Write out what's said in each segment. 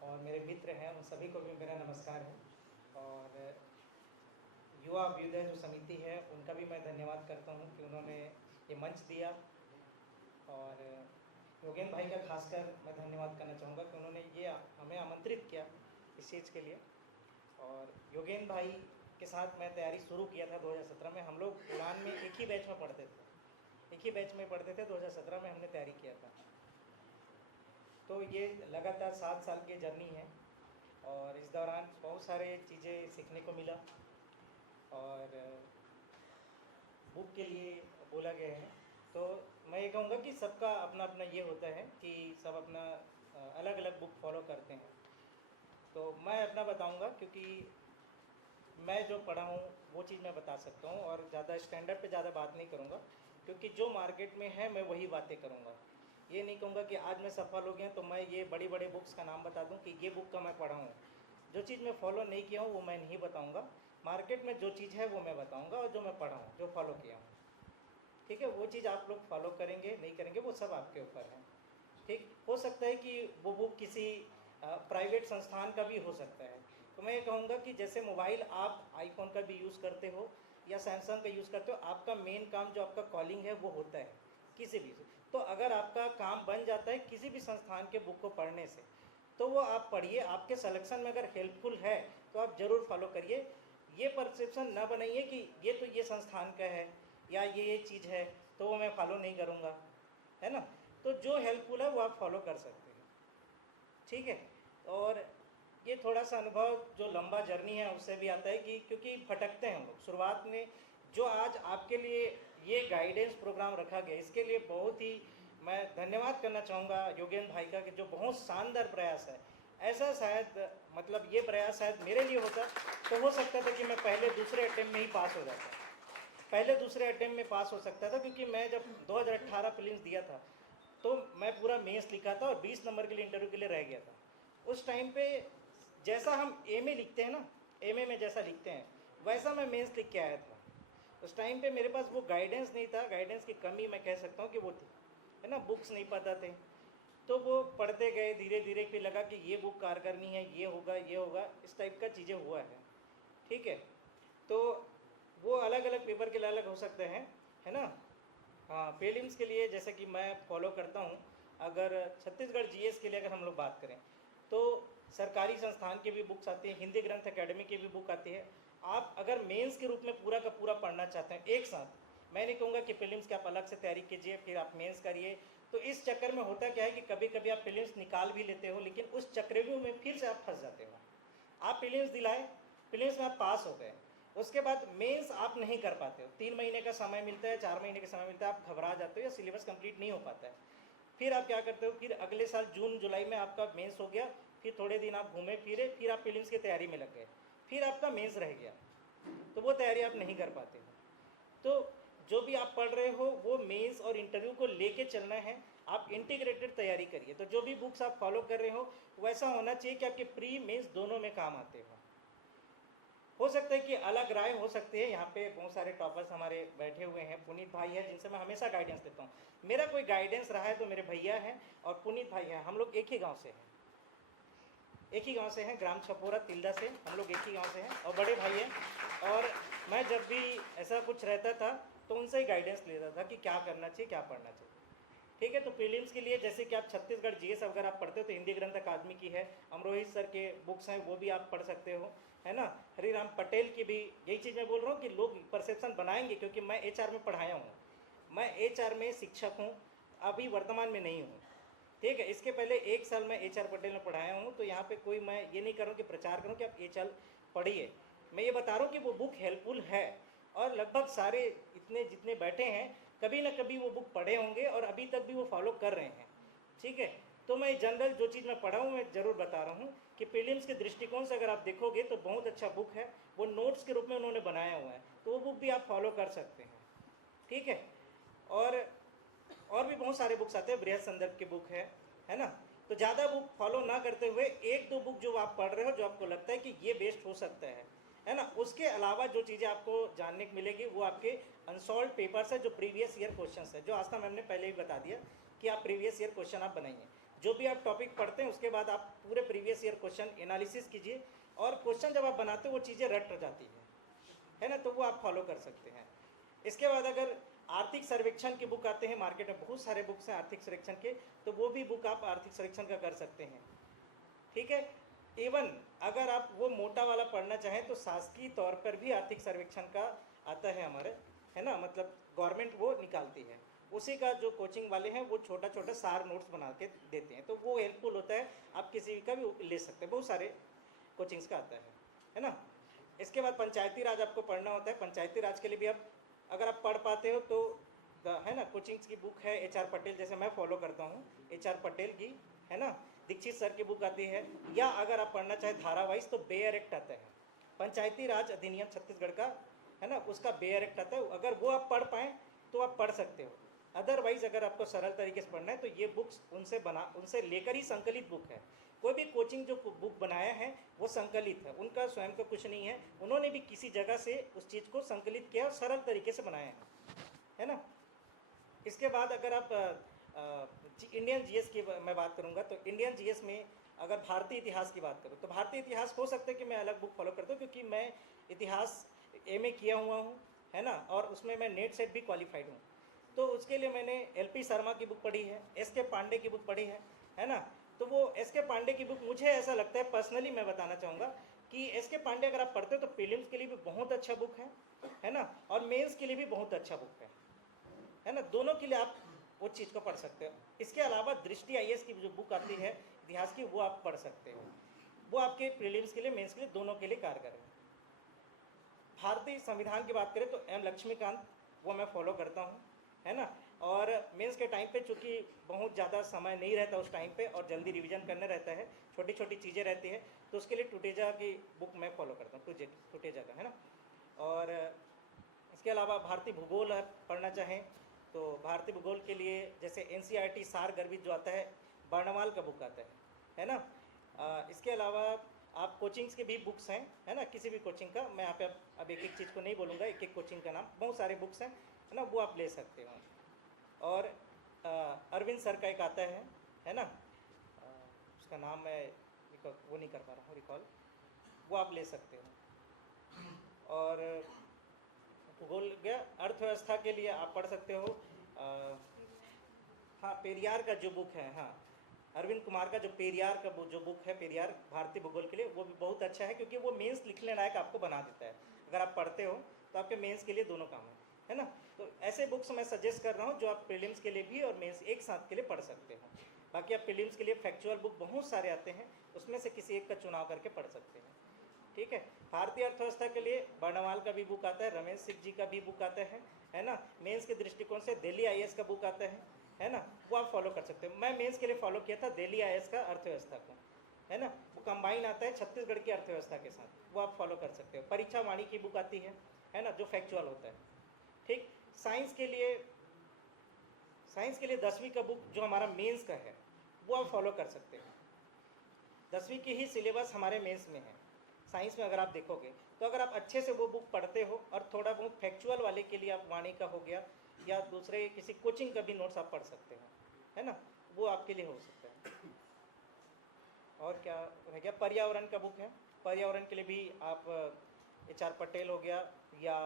और मेरे मित्र हैं उन सभी को भी मेरा नमस्कार है। और युवा अभ्युदय जो समिति है उनका भी मैं धन्यवाद करता हूँ कि उन्होंने ये मंच दिया। और योगेन भाई का खासकर मैं धन्यवाद करना चाहूँगा कि उन्होंने ये हमें आमंत्रित किया इस चीज़ के लिए। और योगेन भाई के साथ मैं तैयारी शुरू किया था 2017 में। हम लोग उड़ान में एक ही बैच में पढ़ते थे 2017 में हमने तैयारी किया था। तो ये लगातार 7 साल की जर्नी है और इस दौरान बहुत सारे चीज़ें सीखने को मिला। और बुक के लिए बोला गया है तो मैं ये कहूँगा कि सबका अपना अपना ये होता है कि सब अपना अलग अलग बुक फॉलो करते हैं। तो मैं अपना बताऊँगा क्योंकि मैं जो पढ़ा हूँ वो चीज़ मैं बता सकता हूँ और ज़्यादा स्टैंडर्ड पे ज़्यादा बात नहीं करूँगा, क्योंकि जो मार्केट में है मैं वही बातें करूँगा। ये नहीं कहूँगा कि आज मैं सफल हो गया तो मैं ये बड़ी बड़ी बुक्स का नाम बता दूँ कि ये बुक का मैं पढ़ा हूँ। जो चीज़ मैं फॉलो नहीं किया हूँ वो मैं नहीं बताऊँगा। मार्केट में जो चीज़ है वो मैं बताऊँगा और जो मैं पढ़ा हूँ, जो फॉलो किया हूँ। ठीक है, वो चीज़ आप लोग फॉलो करेंगे नहीं करेंगे वो सब आपके ऊपर है। ठीक, हो सकता है कि वो बुक किसी प्राइवेट संस्थान का भी हो सकता है। तो मैं ये कहूँगा कि जैसे मोबाइल आप आईफोन का भी यूज़ करते हो या सैमसंग का यूज़ करते हो, आपका मेन काम जो आपका कॉलिंग है वो होता है किसी भी। तो अगर आपका काम बन जाता है किसी भी संस्थान के बुक को पढ़ने से, तो वो आप पढ़िए। आपके सिलेक्शन में अगर हेल्पफुल है तो आप ज़रूर फॉलो करिए। ये परसेप्शन ना बनाइए कि ये तो ये संस्थान का है या ये चीज़ है तो वो मैं फॉलो नहीं करूँगा, है ना। तो जो हेल्पफुल है वो आप फॉलो कर सकते हैं। ठीक है। और ये थोड़ा सा अनुभव जो लंबा जर्नी है उससे भी आता है कि क्योंकि भटकते हैं हम लोग शुरुआत में। जो आज आपके लिए ये गाइडेंस प्रोग्राम रखा गया इसके लिए बहुत ही मैं धन्यवाद करना चाहूँगा योगेन भाई का कि जो बहुत शानदार प्रयास है। ऐसा शायद मतलब ये प्रयास शायद मेरे लिए होता तो हो सकता था कि मैं पहले दूसरे अटेम्प्ट में ही पास हो जाता, पहले दूसरे अटेम्प्ट में पास हो सकता था। क्योंकि मैं जब 2018 प्रीलिम्स दिया था तो मैं पूरा मेंस लिखा था और 20 नंबर के लिए इंटरव्यू के लिए रह गया था। उस टाइम पे जैसा हम एमए लिखते हैं ना, एमए में जैसा लिखते हैं वैसा मैं मेंस लिख के आया था। उस टाइम पे मेरे पास वो गाइडेंस नहीं था, गाइडेंस की कमी मैं कह सकता हूँ कि वो थी, है ना। बुक्स नहीं पता थे तो वो पढ़ते गए धीरे धीरे, फिर लगा कि ये बुक कारगर नहीं है, ये होगा, इस टाइप का चीज़ें हुआ है। ठीक है। तो वो अलग अलग पेपर के लिए अलग हो सकते हैं, है ना। हाँ, प्रीलिम्स के लिए जैसे कि मैं फॉलो करता हूँ, अगर छत्तीसगढ़ जीएस के लिए अगर हम लोग बात करें तो सरकारी संस्थान की भी बुक्स आती हैं, हिंदी ग्रंथ अकेडमी की भी बुक आती है। आप अगर मेंस के रूप में पूरा का पूरा पढ़ना चाहते हैं एक साथ, मैं नहीं कहूँगा कि प्रीलिम्स की आप अलग से तैयारी कीजिए फिर आप मेंस करिए। तो इस चक्कर में होता क्या है कि कभी कभी आप प्रीलिम्स निकाल भी लेते हो लेकिन उस चक्रव्यूह में फिर से आप फंस जाते हो। आप प्रीलिम्स दिलाए, प्रीलिम्स में आप पास हो गए, उसके बाद मेंस आप नहीं कर पाते हो। 3 महीने का समय मिलता है, 4 महीने का समय मिलता है, आप घबरा जाते हो या सिलेबस कंप्लीट नहीं हो पाता है। फिर आप क्या करते हो, फिर अगले साल जून जुलाई में आपका मेंस हो गया, फिर थोड़े दिन आप घूमे फिरे, फिर आप प्रीलिम्स की तैयारी में लग गए, फिर आपका मेंस रह गया, तो वो तैयारी आप नहीं कर पाते हो। तो जो भी आप पढ़ रहे हो वो मेंस और इंटरव्यू को लेके चलना है। आप इंटीग्रेटेड तैयारी करिए। तो जो भी बुक्स आप फॉलो कर रहे हो वैसा होना चाहिए कि आपके प्री मेंस दोनों में काम आते हो सकता है कि अलग राय हो सकती है। यहाँ पे बहुत सारे टॉपर्स हमारे बैठे हुए हैं, पुनीत भाई है जिनसे मैं हमेशा गाइडेंस लेता हूँ। मेरा कोई गाइडेंस रहा है तो मेरे भैया हैं और पुनीत भाई हैं। हम लोग एक ही गांव से हैं, एक ही गांव से हैं, ग्राम छपोरा तिल्दा से हम लोग एक ही गांव से हैं और बड़े भाई हैं। और मैं जब भी ऐसा कुछ रहता था तो उनसे ही गाइडेंस लेता था कि क्या करना चाहिए क्या पढ़ना चाहिए। ठीक है। तो प्रीलिम्स के लिए जैसे कि आप छत्तीसगढ़ जीएस अगर आप पढ़ते हो तो हिंदी ग्रंथ अकादमी की है, अमरोही सर के बुक्स हैं वो भी आप पढ़ सकते हो, है ना। हरिराम पटेल की भी, यही चीज़ मैं बोल रहा हूँ कि लोग परसेप्शन बनाएंगे क्योंकि मैं एचआर में पढ़ाया हूँ, मैं एचआर में शिक्षक हूँ, अभी वर्तमान में नहीं हूँ। ठीक है। इसके पहले 1 साल मैं एचआर पटेल में पढ़ाया हूँ। तो यहाँ पे कोई मैं ये नहीं कर रहा हूँ कि प्रचार करूँ कि आप एचआर पढ़िए, मैं ये बता रहा हूँ कि वो बुक हेल्पफुल है और लगभग सारे इतने जितने बैठे हैं कभी ना कभी वो बुक पढ़े होंगे और अभी तक भी वो फॉलो कर रहे हैं। ठीक है। तो मैं जनरल जो चीज़ मैं पढ़ा हूँ मैं ज़रूर बता रहा हूँ कि प्रीलिम्स के दृष्टिकोण से अगर आप देखोगे तो बहुत अच्छा बुक है, वो नोट्स के रूप में उन्होंने बनाया हुआ है, तो वो बुक भी आप फॉलो कर सकते हैं। ठीक है। और भी बहुत सारे बुक्स आते हैं, बृहद संदर्भ की बुक है ना। तो ज़्यादा बुक फॉलो ना करते हुए एक दो बुक जो आप पढ़ रहे हो जो आपको लगता है कि ये बेस्ट हो सकता है ना, उसके अलावा जो चीज़ें आपको जानने को मिलेगी वो आपके अनसॉल्व पेपर्स है, जो प्रीवियस ईयर क्वेश्चन है, जो आस्था मैम ने पहले ही बता दिया कि आप प्रीवियस ईयर क्वेश्चन आप बनाइए। जो भी आप टॉपिक पढ़ते हैं उसके बाद आप पूरे प्रीवियस ईयर क्वेश्चन एनालिसिस कीजिए, और क्वेश्चन जब आप बनाते हो वो चीज़ें रट जाती है ना, तो वो आप फॉलो कर सकते हैं। इसके बाद अगर आर्थिक सर्वेक्षण के बुक आते हैं, मार्केट में बहुत सारे बुक्स हैं आर्थिक सर्वेक्षण के, तो वो भी बुक आप आर्थिक सर्वेक्षण का कर सकते हैं। ठीक है, इवन अगर आप वो मोटा वाला पढ़ना चाहें तो शासकीय तौर पर भी आर्थिक सर्वेक्षण का आता है हमारे, है ना, मतलब गवर्नमेंट वो निकालती है, उसी का जो कोचिंग वाले हैं वो छोटा छोटा सार नोट्स बना के देते हैं, तो वो हेल्पफुल होता है, आप किसी का भी ले सकते हैं, बहुत सारे कोचिंग्स का आता है ना। इसके बाद पंचायती राज आपको पढ़ना होता है, पंचायती राज के लिए भी आप अगर आप पढ़ पाते हो तो है ना, कोचिंग्स की बुक है HR पटेल, जैसे मैं फॉलो करता हूँ HR पटेल की, है ना, दीक्षित सर की बुक आती है, या अगर आप पढ़ना चाहे धारावाहिक तो बेयर एक्ट आता है, पंचायती राज अधिनियम छत्तीसगढ़ का, है ना, उसका बेयर एक्ट आता है, अगर वो आप पढ़ पाएँ तो आप पढ़ सकते हो। अदरवाइज अगर आपको सरल तरीके से पढ़ना है तो ये बुक्स उनसे लेकर ही संकलित बुक है। कोई भी कोचिंग जो बुक बनाया है वो संकलित है, उनका स्वयं का कुछ नहीं है, उन्होंने भी किसी जगह से उस चीज़ को संकलित किया और सरल तरीके से बनाया है ना। इसके बाद अगर आप इंडियन GS की मैं बात करूंगा, तो इंडियन GS में अगर भारतीय इतिहास की बात करूं तो भारतीय इतिहास हो सकता है कि मैं अलग बुक फॉलो करता हूँ, क्योंकि मैं इतिहास MA किया हुआ हूँ, है ना, और उसमें मैं नेट सेट भी क्वालिफाइड हूँ, तो उसके लिए मैंने LP शर्मा की बुक पढ़ी है, SK पांडे की बुक पढ़ी है ना। तो वो SK पांडे की बुक मुझे ऐसा लगता है, पर्सनली मैं बताना चाहूँगा कि SK पांडे अगर आप पढ़ते हो तो प्रीलिम्स के लिए भी बहुत अच्छा बुक है ना, और मेंस के लिए भी बहुत अच्छा बुक है ना, दोनों के लिए आप वो चीज़ को पढ़ सकते हो। इसके अलावा दृष्टि IAS की जो बुक आती है इतिहास की, वो आप पढ़ सकते हो, वो आपके प्रीलिम्स के लिए मेंस के लिए दोनों के लिए कारगर है। भारतीय संविधान की बात करें तो M लक्ष्मीकांत, वो मैं फॉलो करता हूँ, है ना, और मेंस के टाइम पे चूँकि बहुत ज़्यादा समय नहीं रहता उस टाइम पे और जल्दी रिवीजन करना रहता है, छोटी छोटी चीज़ें रहती है, तो उसके लिए टुटेजा की बुक मैं फॉलो करता हूँ, टुटेजा का, है ना। और इसके अलावा भारतीय भूगोल पढ़ना चाहें तो भारतीय भूगोल के लिए जैसे NCERT सार गर्भित जो आता है, बर्णवाल का बुक आता है ना। इसके अलावा आप कोचिंग्स के भी बुक्स हैं, है ना, किसी भी कोचिंग का, मैं यहाँ पे अब एक एक चीज़ को नहीं बोलूँगा, एक एक कोचिंग का नाम, बहुत सारे बुक्स हैं, है ना, वो आप ले सकते हो। और अरविंद सर का एक आता है ना, उसका नाम मैं वो नहीं कर पा रहा हूँ रिकॉल, वो आप ले सकते हो। और भूगोल गया, अर्थव्यवस्था के लिए आप पढ़ सकते हो, हाँ, पेरियार का जो बुक है, हाँ, अरविंद कुमार का जो पेरियार का जो बुक है, पेरियार भारतीय भूगोल के लिए, वो भी बहुत अच्छा है, क्योंकि वो मेंस लिखने लायक आपको बना देता है, अगर आप पढ़ते हो तो आपके मेंस के लिए दोनों काम है ना। तो ऐसे बुक्स मैं सजेस्ट कर रहा हूँ जो आप प्रीलिम्स के लिए भी और मेंस एक साथ के लिए पढ़ सकते हो। बाकी आप प्रीलिम्स के लिए फैक्चुअल बुक बहुत सारे आते हैं, उसमें से किसी एक का चुनाव करके पढ़ सकते हैं। ठीक है, भारतीय अर्थव्यवस्था के लिए बर्णवाल का भी बुक आता है, रमेश सिंह जी का भी बुक आता है ना। मेंस के दृष्टिकोण से दिल्ली IAS का बुक आता है ना, वो आप फॉलो कर सकते हो। मैं मेंस के लिए फॉलो किया था दिल्ली IAS का अर्थव्यवस्था को, है ना, वो कंबाइन आता है छत्तीसगढ़ की अर्थव्यवस्था के साथ, वो आप फॉलो कर सकते हो। परीक्षा वाणी की बुक आती है ना, जो फैक्चुअल होता है। ठीक, साइंस के लिए 10वीं का बुक जो हमारा मेंस का है वो आप फॉलो कर सकते हो। 10वीं की ही सिलेबस हमारे मेंस में है साइंस में, अगर आप देखोगे तो अगर आप अच्छे से वो बुक पढ़ते हो और थोड़ा बहुत फैक्चुअल वाले के लिए आप वाणी का हो गया या दूसरे किसी कोचिंग का भी नोट्स आप पढ़ सकते हो, है ना, वो आपके लिए हो सकता है। और क्या रह गया, पर्यावरण का बुक है, पर्यावरण के लिए भी आप HR पटेल हो गया, या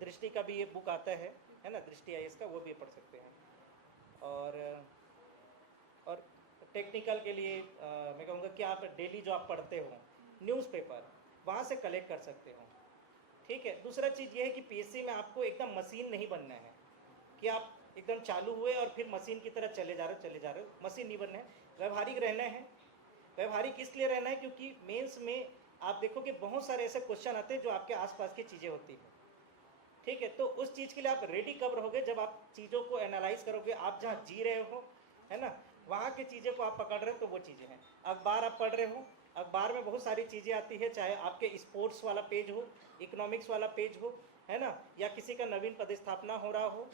दृष्टि का भी ये बुक आता है ना, दृष्टि IAS का, वो भी पढ़ सकते हैं। और टेक्निकल के लिए मैं कहूँगा कि आप डेली जो आप पढ़ते हो न्यूज़पेपर, वहाँ से कलेक्ट कर सकते हो। ठीक है, दूसरा चीज़ ये है कि PSC में आपको एकदम मशीन नहीं बनना है कि आप एकदम चालू हुए और फिर मशीन की तरह चले जा रहे हो, मशीन नहीं बनना है, व्यवहारिक रहना है। व्यवहारिक इसलिए रहना है क्योंकि मेंस में आप देखो कि बहुत सारे ऐसे क्वेश्चन आते हैं जो आपके आसपास की चीज़ें होती हैं। ठीक है, तो उस चीज़ के लिए आप रेडी कब रहोगे, जब आप चीज़ों को एनालाइज करोगे, आप जहाँ जी रहे हो, है ना, वहाँ की चीज़ें को आप पकड़ रहे हो, तो वो चीज़ें हैं। अखबार आप पढ़ रहे हो, अखबार में बहुत सारी चीज़ें आती है, चाहे आपके स्पोर्ट्स वाला पेज हो, इकोनॉमिक्स वाला पेज हो, है ना, या किसी का नवीन पदस्थापना हो रहा हो,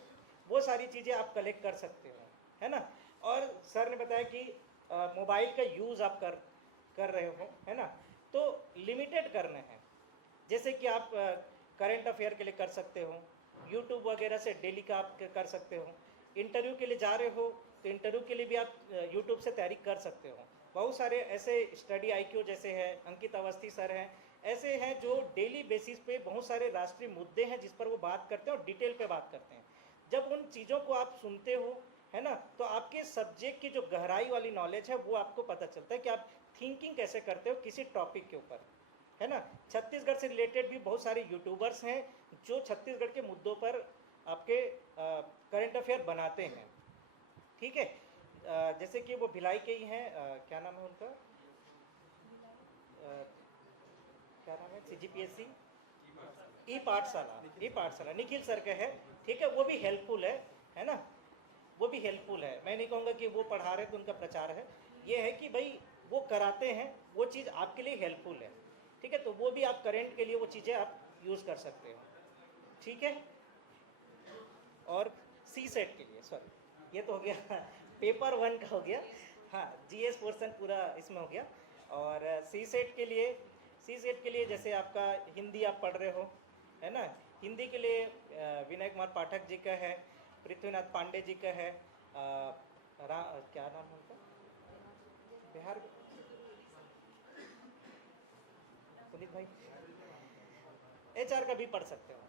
वो सारी चीज़ें आप कलेक्ट कर सकते हो, है ना। और सर ने बताया कि मोबाइल का यूज़ आप कर रहे हो, है ना, तो लिमिटेड करना है। जैसे कि आप करंट अफेयर के लिए कर सकते हो, यूट्यूब वगैरह से डेली का आप कर सकते हो। इंटरव्यू के लिए जा रहे हो तो इंटरव्यू के लिए भी आप यूट्यूब से तैयारी कर सकते हो। बहुत सारे ऐसे स्टडी IQ जैसे है, अंकित अवस्थी सर हैं, ऐसे हैं जो डेली बेसिस पे बहुत सारे राष्ट्रीय मुद्दे हैं जिस पर वो बात करते हैं और डिटेल पे बात करते हैं। जब उन चीज़ों को आप सुनते हो, है ना, तो आपके सब्जेक्ट की जो गहराई वाली नॉलेज है वो आपको पता चलता है कि आप थिंकिंग कैसे करते हो किसी टॉपिक के ऊपर, है ना। छत्तीसगढ़ से रिलेटेड भी बहुत सारे यूट्यूबर्स हैं जो छत्तीसगढ़ के मुद्दों पर आपके करंट अफेयर बनाते हैं, ठीक है। जैसे कि वो भिलाई के ही हैं, क्या नाम है उनका, क्या नाम है, CGPSC ई पाठशाला निखिल सर का है, ठीक है। वो भी हेल्पफुल है ना, वो भी हेल्पफुल है। मैं नहीं कहूँगा कि वो पढ़ा रहे तो उनका प्रचार है, ये है कि भाई वो कराते हैं, वो चीज़ आपके लिए हेल्पफुल है, ठीक है। तो वो भी आप करेंट के लिए वो चीज़ें आप यूज़ कर सकते हो, ठीक है। और CSET के लिए, सॉरी ये तो हो गया पेपर 1 का हो गया, हाँ GS पोर्सन पूरा इसमें हो गया। और CSET के लिए जैसे आपका हिंदी आप पढ़ रहे हो, है ना, हिंदी के लिए विनय कुमार पाठक जी का है, पृथ्वीनाथ पांडे जी का है, क्या नाम है उनका, बिहार, पुनीत भाई, HR का भी पढ़ सकते हो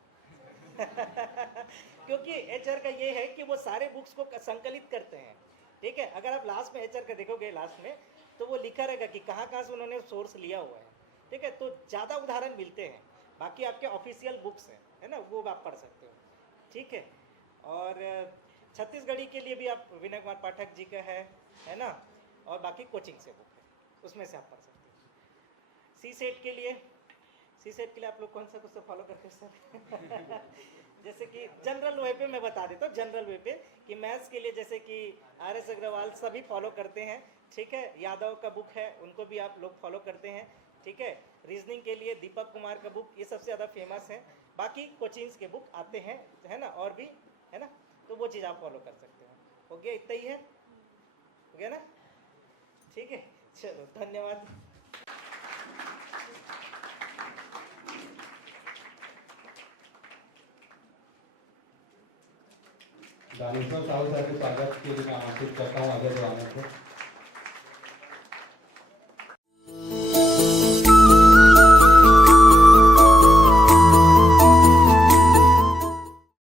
क्योंकि HR का ये है कि वो सारे बुक्स को संकलित करते हैं, ठीक है। अगर आप लास्ट में HR का देखोगे, लास्ट में तो वो लिखा रहेगा कि कहाँ कहाँ से उन्होंने सोर्स लिया हुआ है, ठीक है। तो ज़्यादा उदाहरण मिलते हैं, बाकी आपके ऑफिशियल बुक्स हैं, है ना, वो आप पढ़ सकते हो, ठीक है। और छत्तीसगढ़ी के लिए भी आप विनय कुमार पाठक जी का है ना, और बाकी कोचिंग से बुक है, उसमें से आप पढ़ सकते हो। CSET के लिए आप लोग कौन सा कुछ फॉलो करते हैं सर जैसे कि जनरल वे पे मैं बता देता हूँ, जनरल वे पे कि मैथ्स के लिए जैसे कि RS अग्रवाल सभी फॉलो करते हैं, ठीक है। यादव का बुक है, उनको भी आप लोग फॉलो करते हैं, ठीक है। रीजनिंग के लिए दीपक कुमार का बुक, ये सबसे ज़्यादा फेमस है। बाकी कोचिंग्स के बुक आते हैं, है ना, और भी, है ना, तो वो चीज़ आप फॉलो कर सकते हो। हो गया, इतना ही है, हो गया ना, ठीक है। चलो धन्यवाद। दानेश्वर साहू सर के स्वागत के लिए मैं आमंत्रित करता हूँ आगे जो आने को।